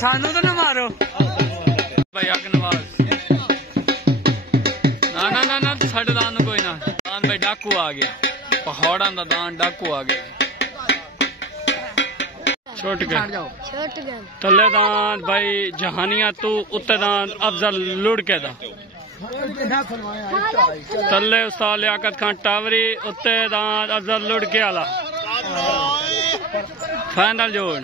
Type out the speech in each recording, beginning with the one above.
सानू तो ना मारो भाई हक नवाज ना ना ना ना साढ़े दान कोई ना दान भाई डाकू आ गया पहाड़ा का दान डाकू आ गया छोट गए तले दान भाई जहानिया तू उत्ते दान अफजल लुड़के दा तले उस्ताद लियाकत खान टावरी उत्ते दान अफजल लुड़के आला फाइनल जोड़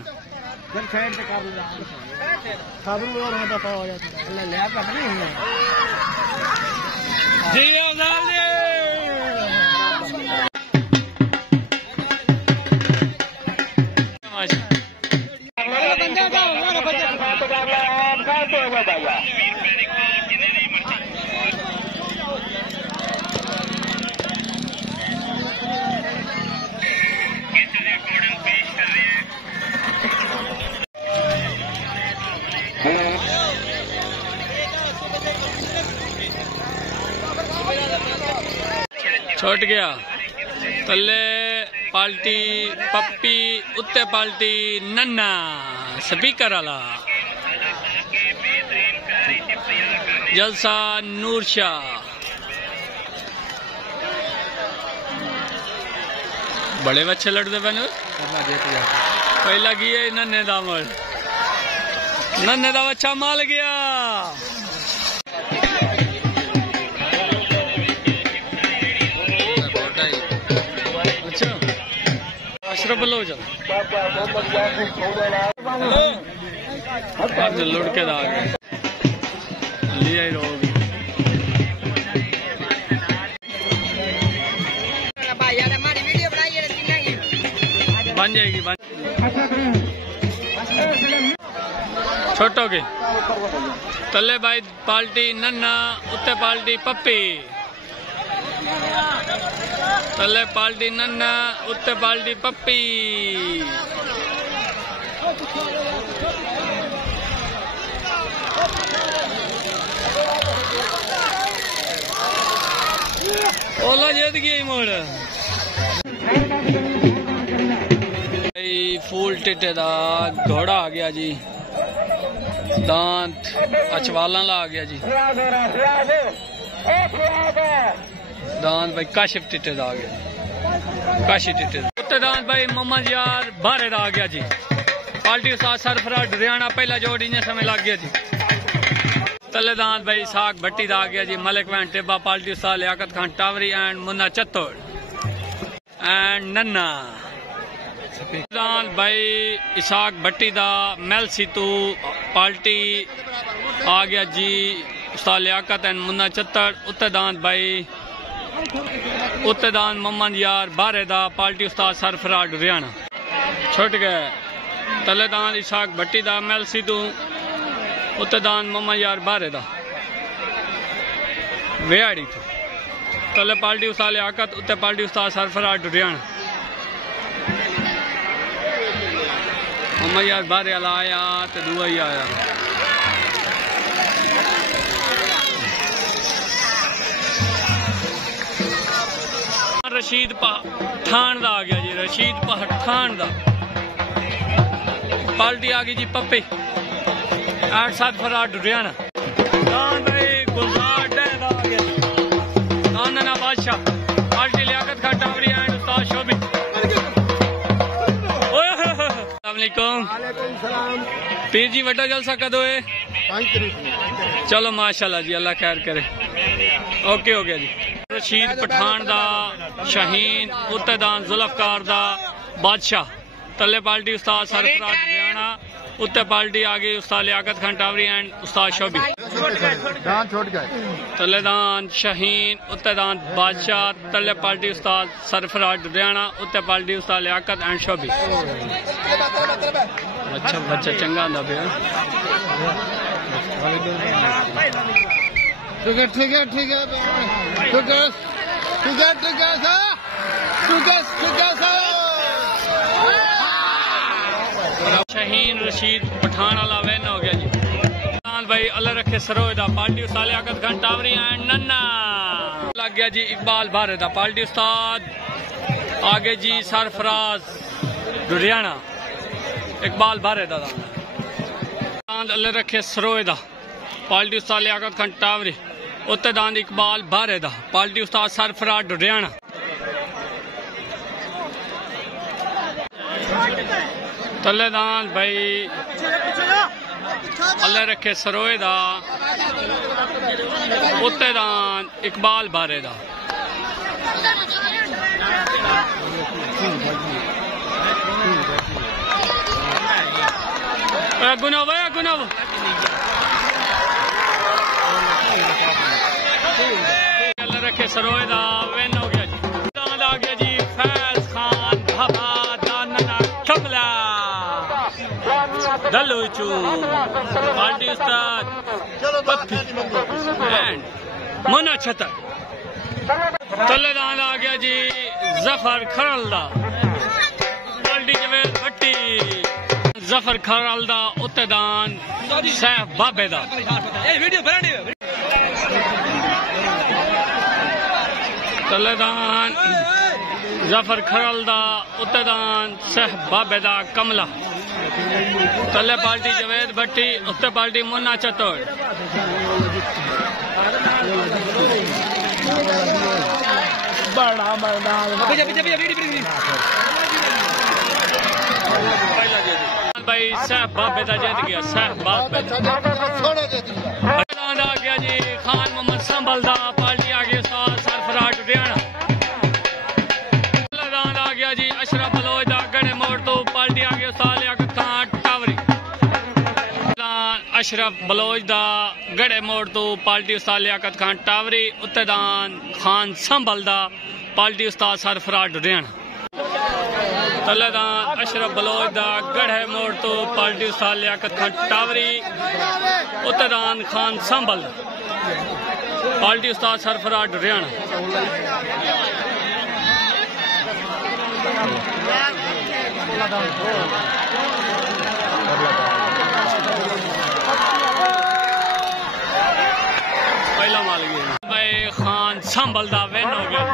छोट गया तले पाल्टी पप्पी उत्ते पाल्टी नन्ना स्पीकर आला जलसा नूर शाह बड़े बच्चे लड़ते बने पहला की है नन्ने दामल नन्ने दा बच्चा माल गया अशरफ लो चल लुड़के दा लिया ही रहोगी बन जाएगी बन छोटो के तले भाई पाल्टी नन्ना उत्ते पाल्टी पप्पी तले पाल्टी नन्ना उत्ते पाल्टी पप्पी ओला जीत गई मोड़ फूल टिटे दा घोड़ा आ गया जी दांत अचवाला ला आ गया जी दांत भाई काशिफ टिटे दा आ गया काशी टिटे उत्ते दांत भाई मोहम्मद यार बारे दा आ गया जी पार्टी उस्ताद सरफराज हरियाणा पहला जोड़ इन समय लग गया जी तले दांत भाई साग भट्टी दा आ गया जी Malik van Tibba party Ustad Liaquat Khan Tawari and Munna चत्तोड़ and नन्ना भाई इसाक भट्टी दा मेल सीतू पार्टी आ गया जी उस्ताद लियाकत एंड मुन्ना चत्तड़ उत्ते दांत भाई उत्ते दांत मोहम्मद यार बारे दा पार्टी उस्ताद सरफराज हरियाणा छुट गए तले दांत इसाक भट्टी दा मेल सीतू उत्ते दांत मोहम्मद यार बारे दा वेआड़ी थी तले पार्टी उस्ताद लियाकत उत्ते पार्टी उस्ताद सरफराज हरियाणा मोहम्मद यार बारे वाला आया तो दुआ ही आया रशीद पठान दा आ गया जी रशीद पठान दा पार्टी आ गई जी पप्पे 8-7 फराड हरियाणा गुलजार दा आ गया नाना बादशाह पार्टी लियाकत खान टावरी एंड उस्ताद शोभी पीर जी वड्डा जलसा कदों है 5 तारीख चलो माशाल्लाह जी अल्लाह खैर करे ओके हो गया जी रशीद पठान दा शाहीन उत्ते दान जुल्फकार दा बादशाह तले पार्टी उस्ताद सरफराज हरियाणा उत्ते पार्टी आ गई उस्ताद लियाकत खान टावरी एंड उस्ताद शोभी तले दान शाहीन उत्ते दान बादशाह तले पार्टी उस्ताद सरफराज हरियाणा उत्ते पार्टी उस्ताद लियाकत एंड शोभी अच्छा बच्चा चंगा आंदा पिया ठीक है शाहीन रशीद पठान वाला वैन हो गया जी भाई अल्लाह रखे Saroda party Ustad Liaquat Khan Tawari and नन्ना लग गया जी इकबाल भारत दा पार्टी उस्ताद आगे जी सरफराज हरियाणा इकबाल भारत दा अल्ले रखे सरोए दा पार्टी उस्ताद लियाकत खान टावरी उत्ते दान इकबाल बारे दा पार्टी उस्ताद सरफराज डुडियाना तले दान भाई अल्ले रखे सरोए दा उत्ते दान इकबाल बारे दा गुनाव है गुनाव रखे सरोए दा वेन हो गया जी दांद आ गया जी फैज खान भाभा दानना कमला दलूचू पार्टी उस्ताद मुन्ना छतर तले दांद आ गया जी जफर खरलदा पार्टी जवेद भट्टी जफर खरलदा उत्ते दान सैफ बाबे दा तलेदान जफर खरलदा उत्तेदान सैफ बाबे दा कमला तले पार्टी जवेद भट्टी उत्ते पार्टी मुन्ना चतुर भाई सैफ बाबे दा जीत गया सैफ बाबे आ गया जी खान मोहम्मद संभल दा पार्टी आ गई उस्ताद सरफराज डुडियाना आ गया जी अशरफ बलोच दा गड़े मोड़ तो पार्टी आ गई उस्ताद लियाकत खान टावरी अशरफ बलोच दा गड़े मोड़ तो पार्टी उस्ताद लियाकत खान टावरी उत्तेदान खान संभल दा पार्टी उस्ताद सरफराज डुडियाना तलेदान अशरफ बलोच दा गढ़े मोड़ तो पार्टी उस्ताद लियाकत खान टावरी उत्तेदान खान संभल पार्टी उस्ताद सरफराज डुडियाना पहला माल गया भाई खान संभल दा वेन हो गया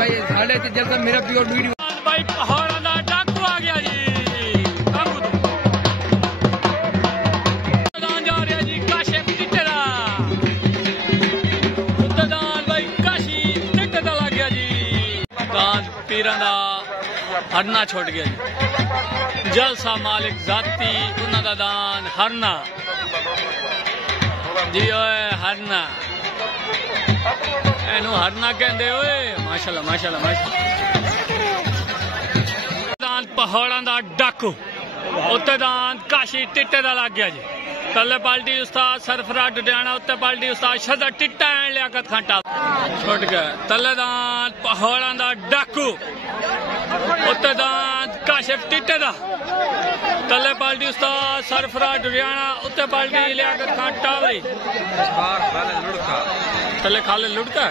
भाई साढ़े जैसा मेरा प्योर वीडियो भाई पहाड़ा दा डाकू आ गया जी जा रहा जी काशिफ टिट्टे दा उत्तेदान भाई काशी टिट्टे दा लग गया जी दान पीरां दा हरना छोड़ गया जी जलसा मालिक जाती उन्हां दा दान हरना जी ओए हरना एनू हरना कहंदे ओए माशाल्लाह माशाल्लाह माशाल्लाह पहाड़ा दा डाकू उत्ते दान काशी टिट्टे दा लग गया जी तले पार्टी उस्ताद सरफराज डुडियाना उत्ते party Ustad शदा Titta and Liaquat Khan छोड़ गया तले दान पहाड़ा दा डाकू उत्ते दान काशिफ टिट्टे दा तले पार्टी उस्ताद सरफराज डुडियाना उत्ते पार्टी लियाकत खान टावरी तले खाले लुड़का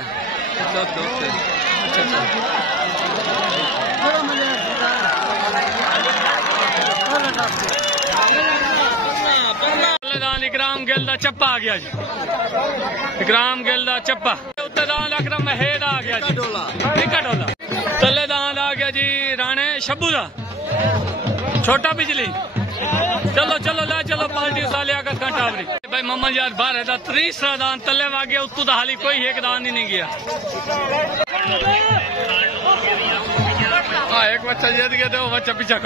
इकराम गिल दा चप्पा आ गया जी इकराम गिल दा चप्पा उत्तेदान अकरम महेद आ गया जी टिका डोला तलेदान आ गया जी राणे शब्बू दा छोटा बिजली चलो चलो ला चलो पार्टी उस्ताद लियाकत खान टावरी भाई मोहम्मद यार बारह दा तीसरा दान तले आ गया उत्तू दा हाली कोई एक दान ही नहीं गया एक बच्चा जीत गया तो बच्चा पीछा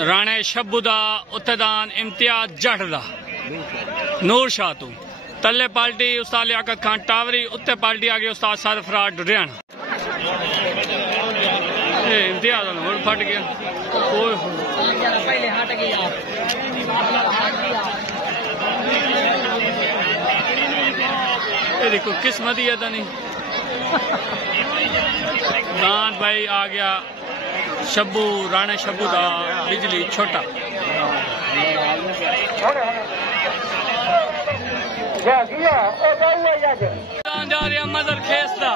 राणे शब्बू दा उत्तेदान इम्तियाज जट दा नूर शाह तू तले पार्टी उस्ताद लियाकत खान टावरी उत्ते पार्टी आ गई उस्ताद सरफराज डुडियाना इम्तियाज नूर फट गया देखो किस्मत ही है नहीं दान भाई आ गया शब्बू राणे शब्बू दा बिजली छोटा रहा मजर खेसदा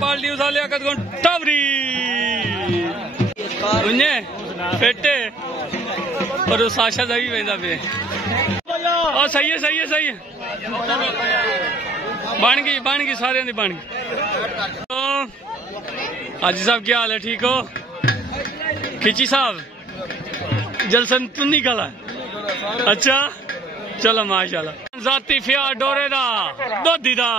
पार्टी उठा लिया कद टावरी उन्हें फेटे और उस आशा दा भी वेंदा पे और सही है बन गई सारे दी बन गई। हाजी साहब क्या हाल है, ठीक हो? खिची साहब जलसन तू नहीं कला, अच्छा चलो माशाल्लाह। जाती फिया डोरे दा दोधी दा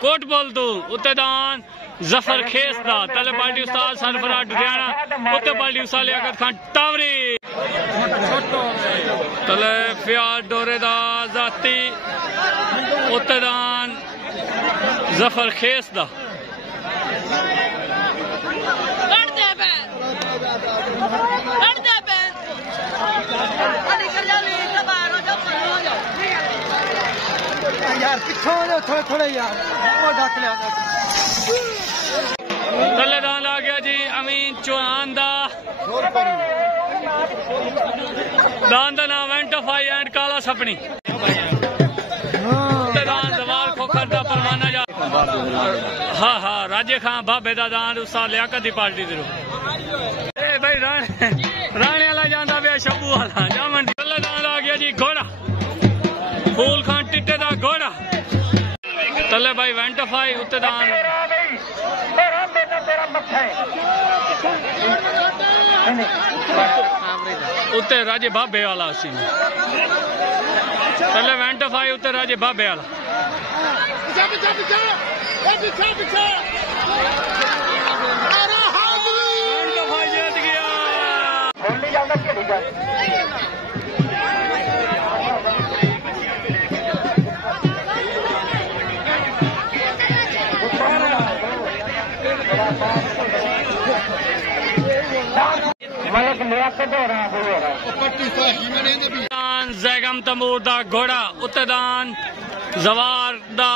कोट बोल तू उत्ते दान जफर खेस दा तले पार्टी उस्ताद सरफराज लुधियाना उत्ते पार्टी उस्ताद लियाकत खान टावरी तले फिया डोरे दा जाती उत्ते दान जफर खेस दा यार थोड़े यार ढक लिया। तलेदान आ गया जी अमीन चौहान दा दान दा नाम एंटोफाई एंड काला सपनी तलेदान जवाल खोखर दा परवाना जा हाँ राजे खां बाबे दा दान उस्ताद लियाकत दी पार्टी दे भाई राणे वाला जांदा पिया शब्बू वाला जामन तलेदान आ गया जी घोड़ा फूल खान टिट्टे दा घोड़ा तले भाई वेंटोफाई उत्ते दान उत्ते राजे बाबे वाला सी तले वेंटोफाई उत्ते राजे बाबे वाला वेंटोफाई जीत गया। जैगम तमूर दा घोड़ा उत्ते दान जवार दा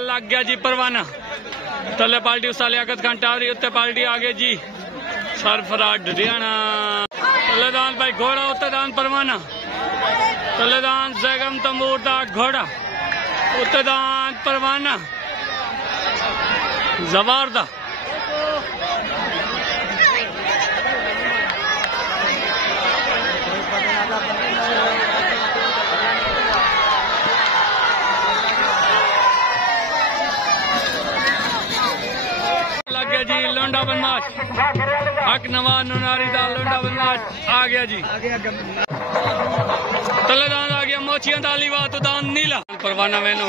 लग गया जी परवाना तले पार्टी उस्ताद लियाकत खान टावरी उत्ते पार्टी आगे जी सरफराज लुधियाना तले दान भाई घोड़ा उत्ते दान परवाना तले दान जैगम तमूर दा घोड़ा उत्ते दान परवाना जवार दा जी लोंडा बनमाश हक नवाज नुनारी दा लोंडा बनमाश आ गया जी तलेदान आ गया मोचियां दाली वात दान नीला परवाना मैनू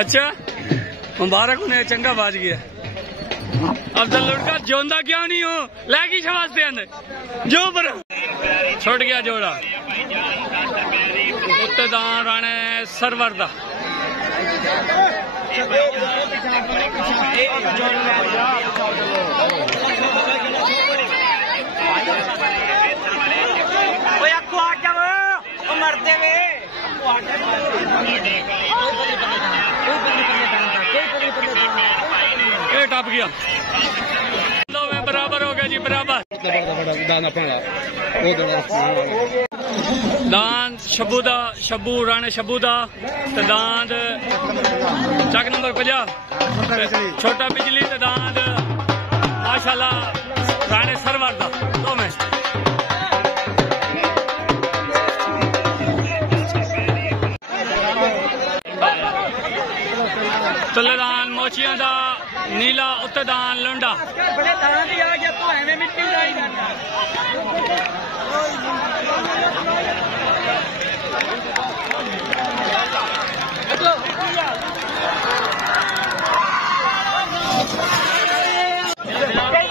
अच्छा मुबारक उन्हें चंगा बाज गया। अफजल लुड़का जोंदा क्यों नहीं हो लैगी शवास्ते अंदर जो पर छुट गया जोड़ा उत्ते दान राणे सरवर दा मरते वे टप गया बराबर हो गया जी बराबर दान शब्बू राणे शब्बू दा दांद चक नंबर 50 छोटा बिजली दांद माशाल्लाह राणे सरवर दा दो में तलेदान मोचियां दा नीला उत्ते दान लुंडा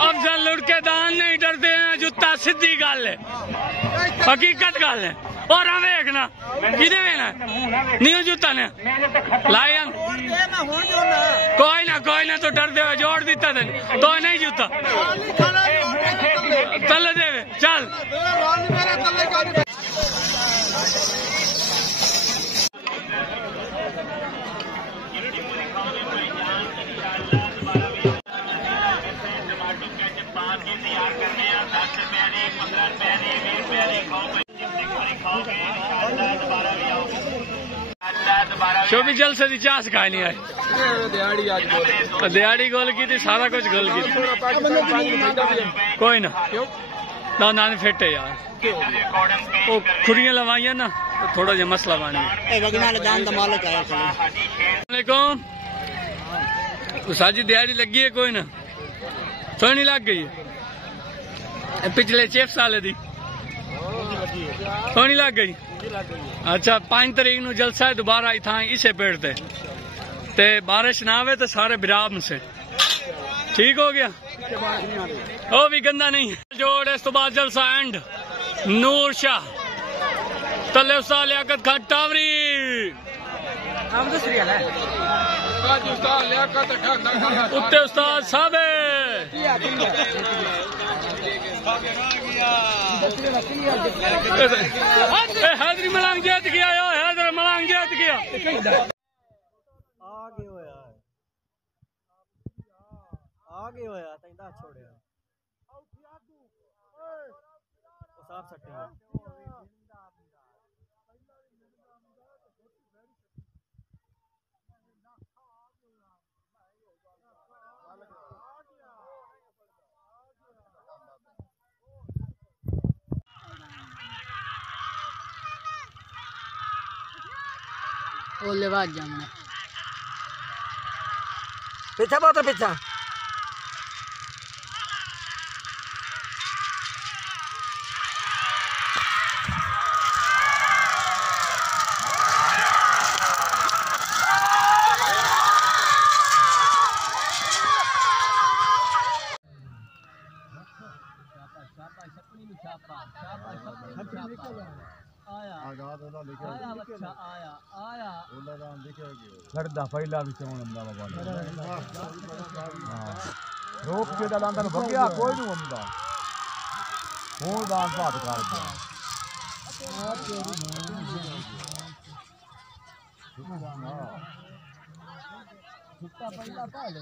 अफजल लुड़के दान नहीं डरते हैं जुत्ता सीधी गल है हकीकत गल है और वेखना कि नहीं जुत्ता ने लाया कोई ना तो डर दे जोड़ दिता तेन तो नहीं जूता तले दे चल तैयार करने शोभी जलसे दी चांस खाई नहीं आई दिहाड़ी गोल की थी सारा कुछ गोल की थी कोई ना ना फिट है यार वो खुरियां लवाइया ना तो थोड़ा जा मसला बन गया। साजी दिहाड़ी लगी है कोई ना सोनी लग गई है पिछले 6 साल दी सोनी लग गई। अच्छा 5 तारीख नु जलसा है दोबारा इतना इसे पेड़ ते बारिश ना आवे तो सारे बिराम से ठीक हो गया वो भी गंदा नहीं जोड़ इस तो बाद जलसा एंड नूर शाह तले उस्ताद लियाकत खान टावरी उत्ते उस्ताद साहब हैदरी मलांग जीत गया हैदर मलांग जीत गया आगे होया तैंदा छोड़या साफ सट्टे ओले बाद जामने पीछा बहुत पीछा लड़दा पहला भी चौन अंदा बाबा रोक के अंदर भगया कोई नहीं अंदा हूं दान बात कर पहला पहले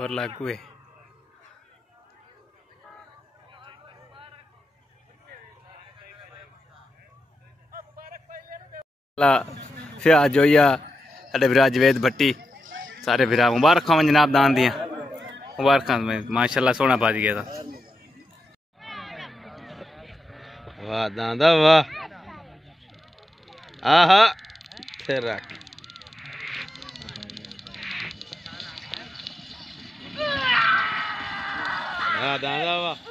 और लागू है फिर आज जो अरे बिरा जवेद भट्टी सारे बिरा मुबारक खां जनाब दान दियाँ मुबारक माशाल्लाह सोना बाज गया था। वाह दादा वाह आहा तेरा दादा वाह